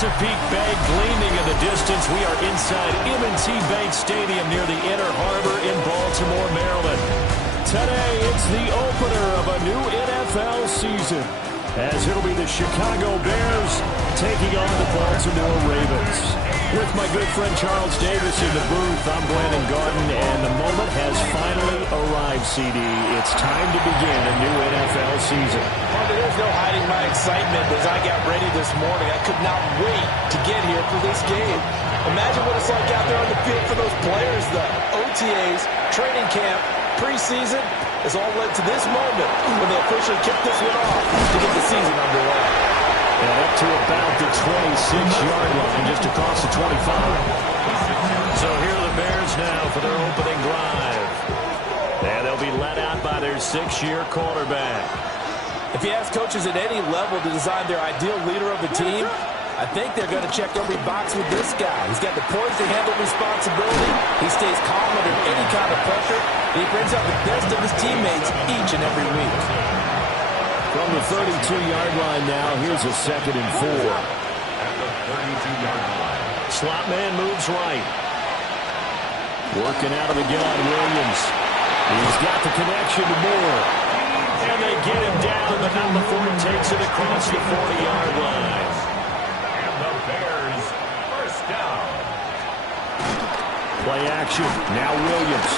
Chesapeake Bay gleaming in the distance. We are inside M&T Bank Stadium near the Inner Harbor in Baltimore, Maryland. Today, it's the opener of a new NFL season, as it'll be the Chicago Bears taking on the Baltimore Ravens. With my good friend Charles Davis in the booth, I'm Brandon Garden, and the moment has finally arrived, CD. It's time to begin a new NFL season. Well, there's no hiding my excitement as I got ready this morning. I could not wait to get here for this game. Imagine what it's like out there on the field for those players, though. OTAs, training camp, preseason has all led to this moment when they officially kick this one off to get the season underway. And up to about the 26-yard line, just across the 25. So here are the Bears now for their opening drive. And they'll be led out by their 6-year quarterback. If you ask coaches at any level to design their ideal leader of the team, I think they're going to check every box with this guy. He's got the poise to handle responsibility. He stays calm under any kind of pressure. And he brings out the best of his teammates each and every week. From the 32-yard line now, here's a 2nd and 4. At the 32-yard line. Slot man moves right. Working out of the gun, Williams. He's got the connection to Moore. And they get him down, but not before he takes it across the 40-yard line. And the Bears first down. Play action. Now Williams.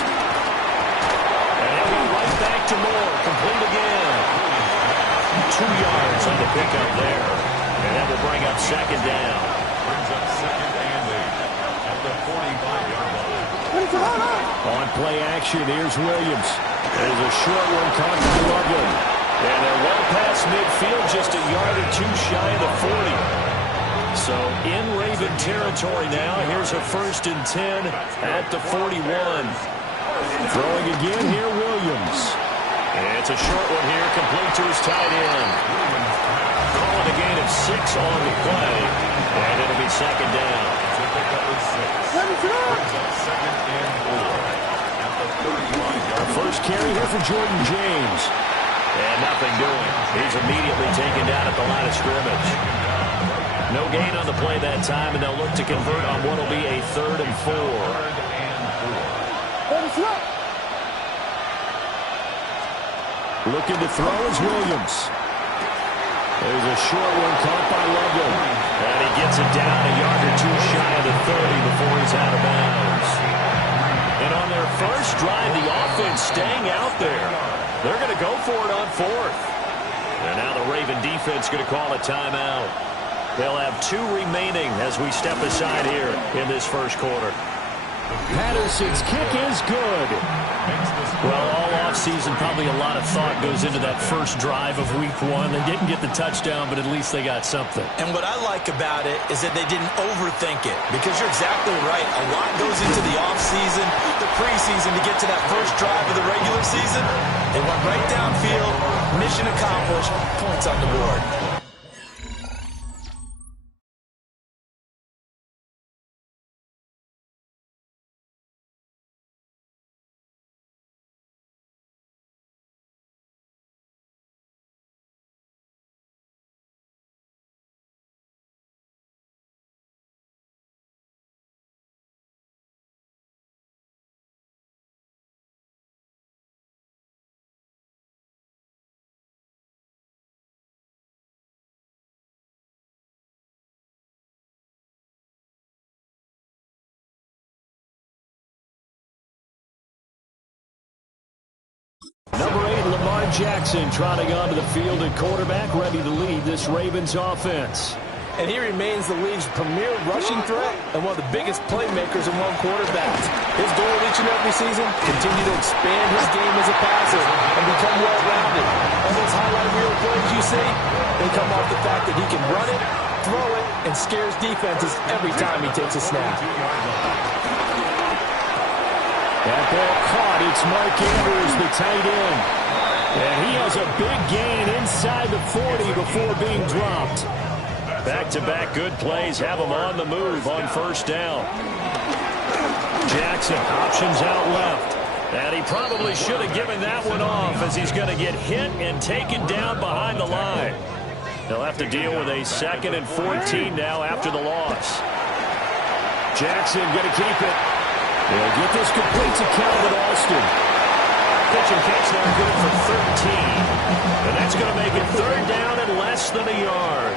And he'll go right back to Moore. Complete again. 2 yards on the pickup there. And that will bring up 2nd down. Brings up 2nd and 8 at the 45-yard line. On play action, here's Williams. There's a short one caught by Loveland. And they're well past midfield, just a yard or two shy of the 40. So in Raven territory now. Here's a 1st and 10 at the 41. Throwing again here, Williams. It's a short one here, complete to his tight end. Calling a gain of 6 on the play, and it'll be 2nd down. The first carry here for Jordan James. And nothing doing. He's immediately taken down at the line of scrimmage. No gain on the play that time, and they'll look to convert on what will be a 3rd and 4. Looking to throw is Williams. There's a short one caught by Loveland. And he gets it down a yard or two shy of the 30 before he's out of bounds. And on their first drive, the offense staying out there. They're going to go for it on 4th. And now the Raven defense going to call a timeout. They'll have 2 remaining as we step aside here in this first quarter. Patterson's kick is good. Well, all offseason, probably a lot of thought goes into that first drive of week 1. They didn't get the touchdown, but at least they got something. And what I like about it is that they didn't overthink it, because you're exactly right. A lot goes into the offseason, the preseason, to get to that first drive of the regular season. They went right downfield, mission accomplished, points on the board. Number 8, Lamar Jackson, trotting onto the field at quarterback, ready to lead this Ravens offense. And he remains the league's premier rushing threat and one of the biggest playmakers among quarterbacks. His goal each and every season, continue to expand his game as a passer and become well-rounded. All those highlight reel plays you see, they come off the fact that he can run it, throw it, and scares defenses every time he takes a snap. That ball caught. It's Mark Andrews, the tight end. And he has a big gain inside the 40 before being dropped. Back-to-back good plays have him on the move on 1st down. Jackson, options out left. And he probably should have given that one off, as he's going to get hit and taken down behind the line. They'll have to deal with a 2nd and 14 now after the loss. Jackson going to keep it. They'll get this complete to Calvin Austin. Pitch and catch there, good for 13. And that's going to make it 3rd down and less than a yard.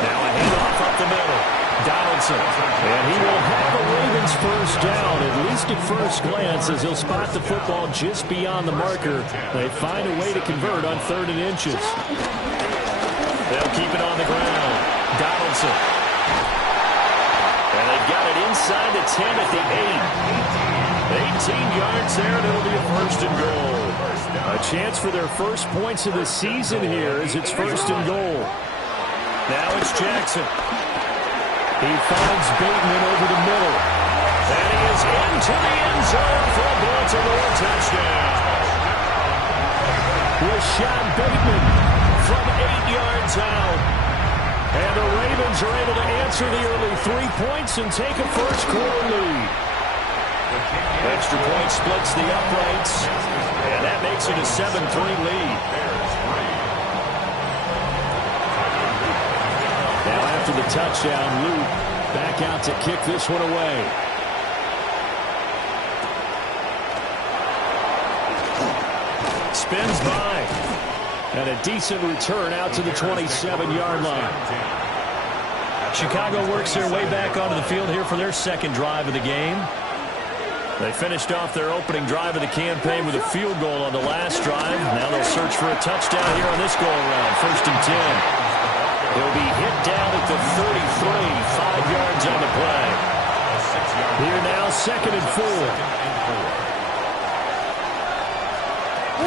Now a handoff up the middle. Donaldson. And he will have the Ravens first down, at least at first glance, as he'll spot the football just beyond the marker. They find a way to convert on 3rd and inches. They'll keep it on the ground. Donaldson. And they've got it inside the 10 at the 8. 18 yards there, and it'll be a 1st and goal. A chance for their first points of the season here as it's 1st and goal. Now it's Jackson. He finds Bateman over the middle. And he is into the end zone for a Baltimore touchdown. Rashad Bateman from 8 yards out. And the Ravens are able to answer the early 3 points and take a first quarter lead. Extra point splits the uprights. And that makes it a 7-3 lead. Now after the touchdown, Luke back out to kick this one away. Spins by. And a decent return out to the 27-yard line. Chicago works their way back onto the field here for their 2nd drive of the game. They finished off their opening drive of the campaign with a field goal on the last drive. Now they'll search for a touchdown here on this go-around. 1st and 10. He'll be hit down at the 33, 5 yards on the play. Here now, 2nd and 4.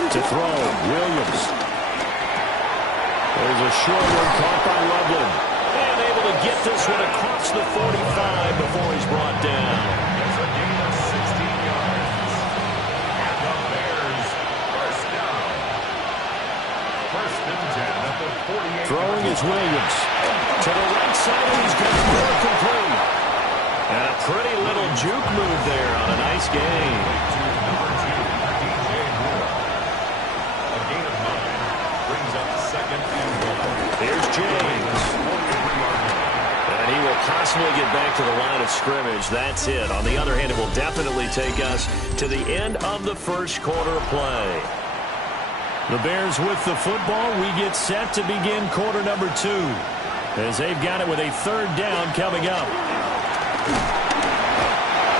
To throw, Williams. There's a short one caught by Loveland. And able to get this one across the 45 before he's brought down. It's a gain of 16 yards. And the Bears first down. 1st and 10 at the 48. Throwing is Williams. To the right side, and he's got more complete. And a pretty little juke move there on a nice game. Here's James. And he will possibly get back to the line of scrimmage. That's it. On the other hand, it will definitely take us to the end of the first quarter of play. The Bears with the football. We get set to begin quarter number 2. As they've got it with a 3rd down coming up.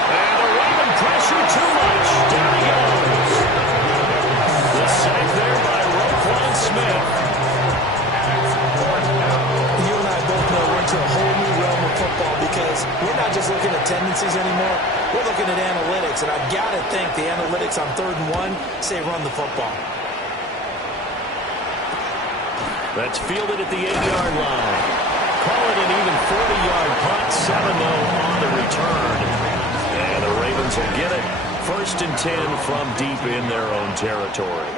And a Raven pressure too much. Down he goes. The sack there by Roquan Smith. You and I both know we're into a whole new realm of football because we're not just looking at tendencies anymore. We're looking at analytics, and I've got to think the analytics on 3rd and 1 say run the football. That's fielded at the 8-yard line. Call it an even 40-yard punt. 7-0 on the return. And the Ravens will get it. 1st and 10 from deep in their own territory.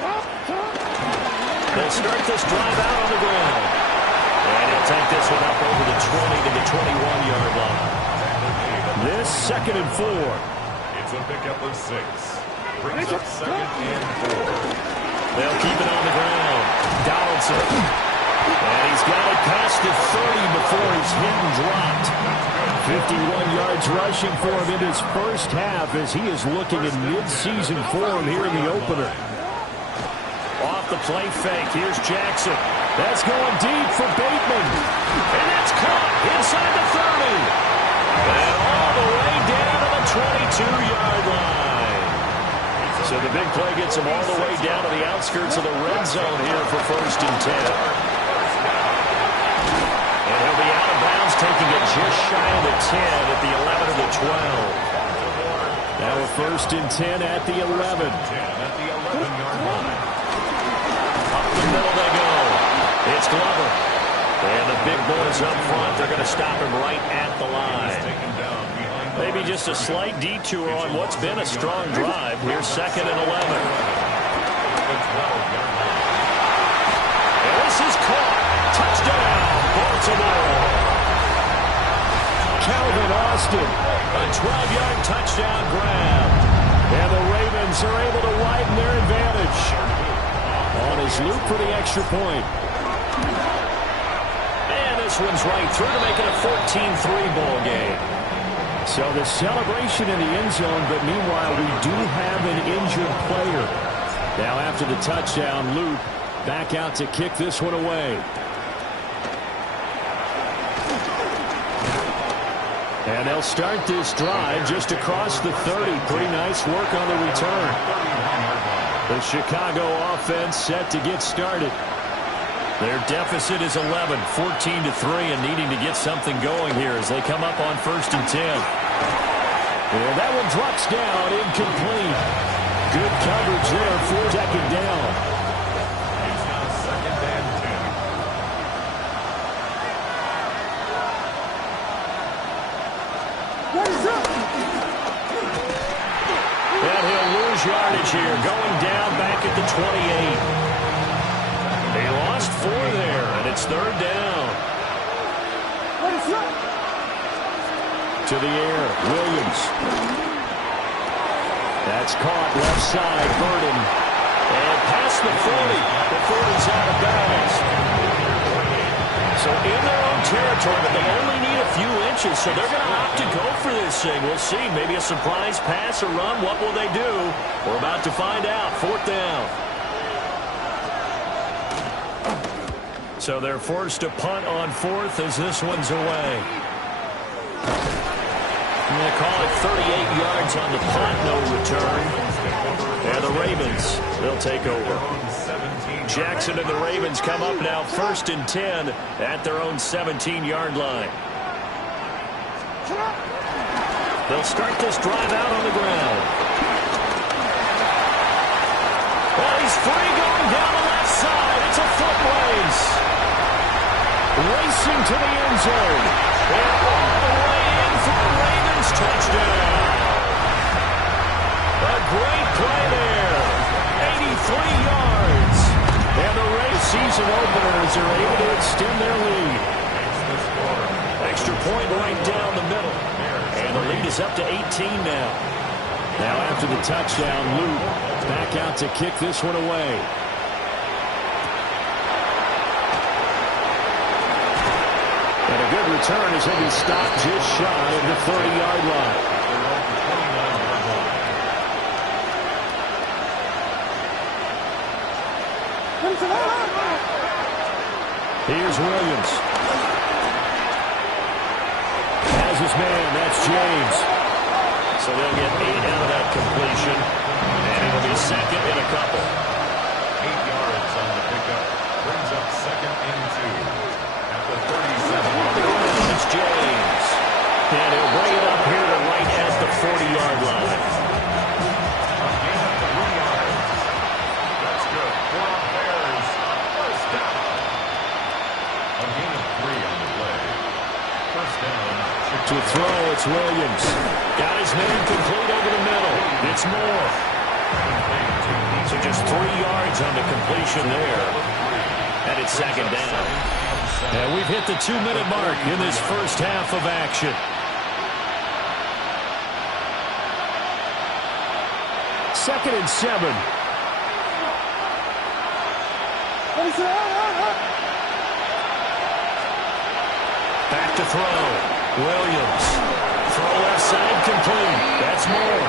They'll start this drive out on the ground. And he'll take this one up over the 20 to the 21-yard line. This 2nd and 4. It's a pickup of 6. Brings up 2nd and 4. They'll keep it on the ground. Donaldson. And he's got it past the 30 before he's hit and dropped. 51 yards rushing for him in his first half as he is looking in mid-season form here in the opener. Off the play fake. Here's Jackson. That's going deep for Bateman. And that's caught inside the 30. And all the way down to the 22-yard line. So the big play gets him all the way down to the outskirts of the red zone here for 1st and 10. And he'll be out of bounds, taking it just shy of the 10 at the 11 of the 12. Now a 1st and 10 at the 11. At the 11-yard line. Up the middle they go. It's Glover. And the big boys up front, they're going to stop him right at the line. Maybe just a slight detour on what's been a strong drive. Here's 2nd and 11. And this is caught. Touchdown, Baltimore. Calvin Austin, a 12-yard touchdown grab. And the Ravens are able to widen their advantage. down as Luke for the extra point. And this one's right through to make it a 14-3 ball game. So the celebration in the end zone, but meanwhile we do have an injured player. Now after the touchdown, Luke back out to kick this one away. And they'll start this drive just across the 30. Pretty nice work on the return. The Chicago offense set to get started. Their deficit is 11, 14-3, and needing to get something going here as they come up on 1st and 10. And that one drops down, incomplete. Good coverage there, 4th down. It's now 2nd and 10. What is up? And he'll lose yardage here, going down back at the 28. They lost 4 there, and it's 3rd down. What is up? To the air, Williams. That's caught left side, Burden. And past the 40 before he's out of bounds. So in their own territory, but they only need a few inches, so they're going to opt to go for this thing. We'll see. Maybe a surprise pass or run. What will they do? We're about to find out. 4th down. So they're forced to punt on 4th as this one's away. I'm going to call it 38 yards on the punt, no return. And the Ravens, they'll take over. Jackson and the Ravens come up now 1st and 10 at their own 17-yard line. They'll start this drive out on the ground. Well, he's free going down the left side. It's a foot race. Racing to the end zone. And all the way in for the Ravens touchdown. A great play there. 83 yards. And the Rays season openers are able to extend their lead. Extra point right down the middle. And the lead is up to 18 now. Now after the touchdown, Luke back out to kick this one away. And a good return as he'll be stopped just shy of the 30-yard line. Here's Williams. Has his man, that's James. So they'll get 8 out of that completion. And it'll be 2nd and a couple. 8 yards on the pickup. Brings up 2nd and 2. At the 37. It's James. And he'll bring it up here to right at the 40-yard line. A gain of 3 yards. That's good. For the Bears. 1st down. A gain of 3 on the play. 1st down. To throw, it's Williams. Got his man complete over the middle. It's Moore. So just 3 yards on the completion there. And it's 2nd down. And we've hit the 2-minute mark in this first half of action. Second and 7. Back to throw. Williams. Throw left side complete. That's Moore.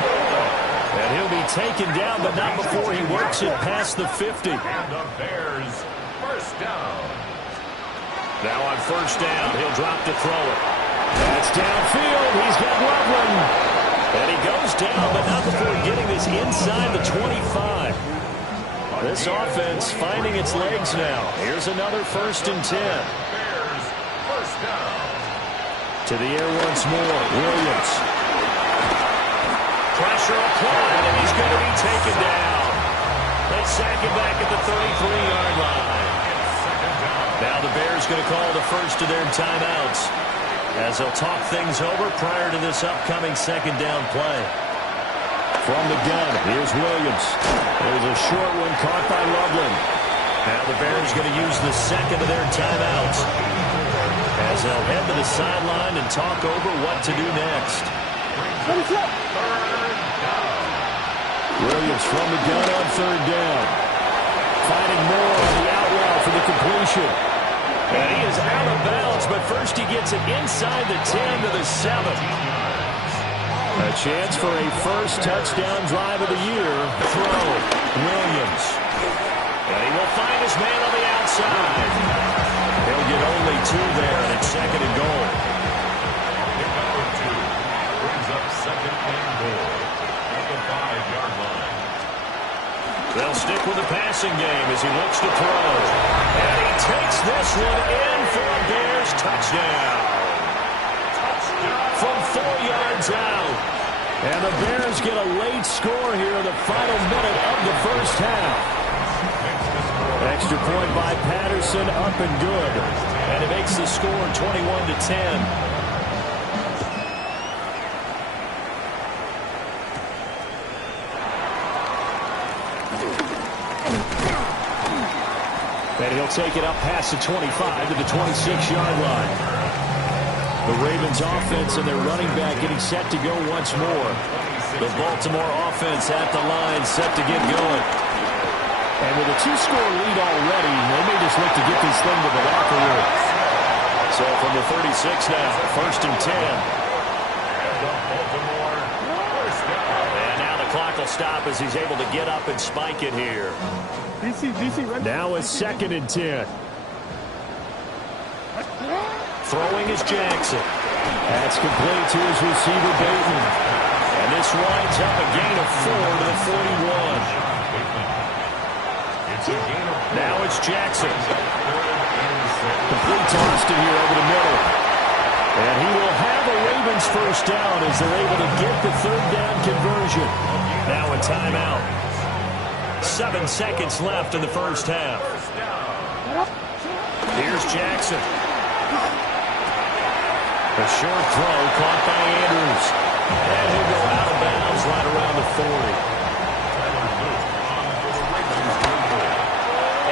And he'll be taken down, but not before he works it past the 50. And the Bears. 1st down. Now on 1st down, he'll drop to throw it. That's downfield. He's got Loveland. And he goes down, but not before getting this inside the 25. This offense finding its legs now. Here's another 1st and 10. Bears. 1st down. To the air once more. Williams. Pressure applied, and he's going to be taken down. They sack him back at the 33-yard line. Now the Bears going to call the first of their timeouts as they'll talk things over prior to this upcoming 2nd down play. From the gun, here's Williams. There's a short one caught by Loveland. Now the Bears going to use the 2nd of their timeouts as they'll head to the sideline and talk over what to do next. Williams from the gun on 3rd down. Finding more on the out route for the completion. And he is out of bounds, but first he gets it inside the 10 to the 7. A chance for a first touchdown drive of the year. Throw. Williams. And he will find his man on the outside. He'll get only 2 there, and it's second and goal. Pick number 2 brings up second and goal at the 5-yard line. They'll stick with the passing game as he looks to throw. And he takes this one in for a Bears touchdown. From 4 yards out. And the Bears get a late score here in the final minute of the first half. Extra point by Patterson, up and good. And it makes the score 21-10. And he'll take it up past the 25 to the 26-yard line. The Ravens offense and their running back getting set to go once more. The Baltimore offense at the line set to get going. And with a 2-score lead already, they may just look to get this thing to the locker room. So from the 36 now, first and 10. And now the clock will stop as he's able to get up and spike it here. Now it's second and 10. Throwing is Jackson. That's complete to his receiver, Bateman. And this winds up a gain of 4 to the 41. Now it's Jackson. Complete toss to here over the middle. And he will have a Ravens first down as they're able to get the third down conversion. Now a timeout. 7 seconds left in the first half. Here's Jackson. A short throw caught by Andrews. And he'll go out of bounds right around the 40.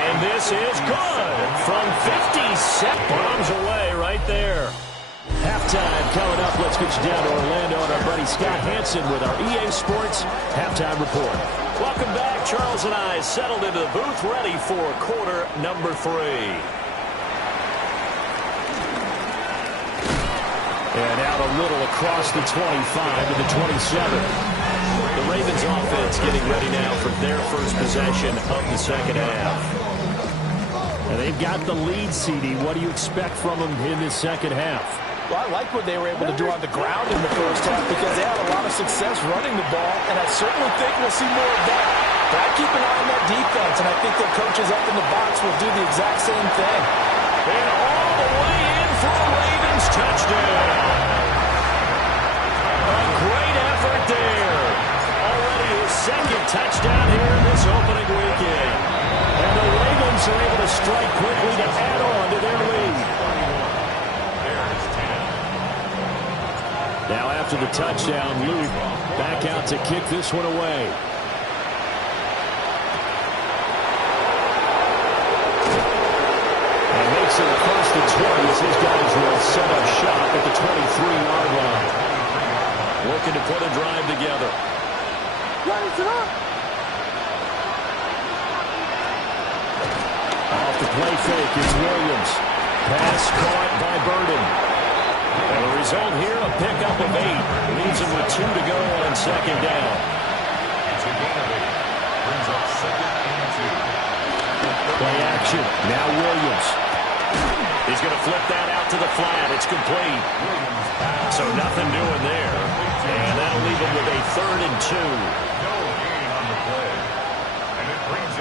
And this is good from 57. Bombs away right there. Halftime coming up. Let's get you down to Orlando and our buddy Scott Hansen with our EA Sports Halftime Report. Welcome back. Charles and I settled into the booth ready for quarter number 3. And out a little across the 25 to the 27. The Ravens offense getting ready now for their first possession of the second half. And they've got the lead, CD. What do you expect from them in this second half? Well, I like what they were able to do on the ground in the first half because they had a lot of success running the ball, and I certainly think we'll see more of that. But I keep an eye on that defense, and I think their coaches up in the box will do the exact same thing. And all the way in for a Ravens touchdown. A great effort there. Already his second touchdown here in this opening weekend. And the Ravens are able to strike quickly to add on to their lead. Now after the touchdown, Luke back out to kick this one away. And makes it across the 20 as his guys will set up shop at the 23-yard line. Looking to put a drive together. Off the play fake, it's Williams. Pass caught by Burden. And the result here, a pickup of 8. Leaves him with 2 to go on second down. It's a gain of 8. Brings up second and 2. Play action. Now Williams. He's going to flip that out to the flat. It's complete. So nothing doing there. And that'll leave him with a 3rd and 2. No gain on the play. And it brings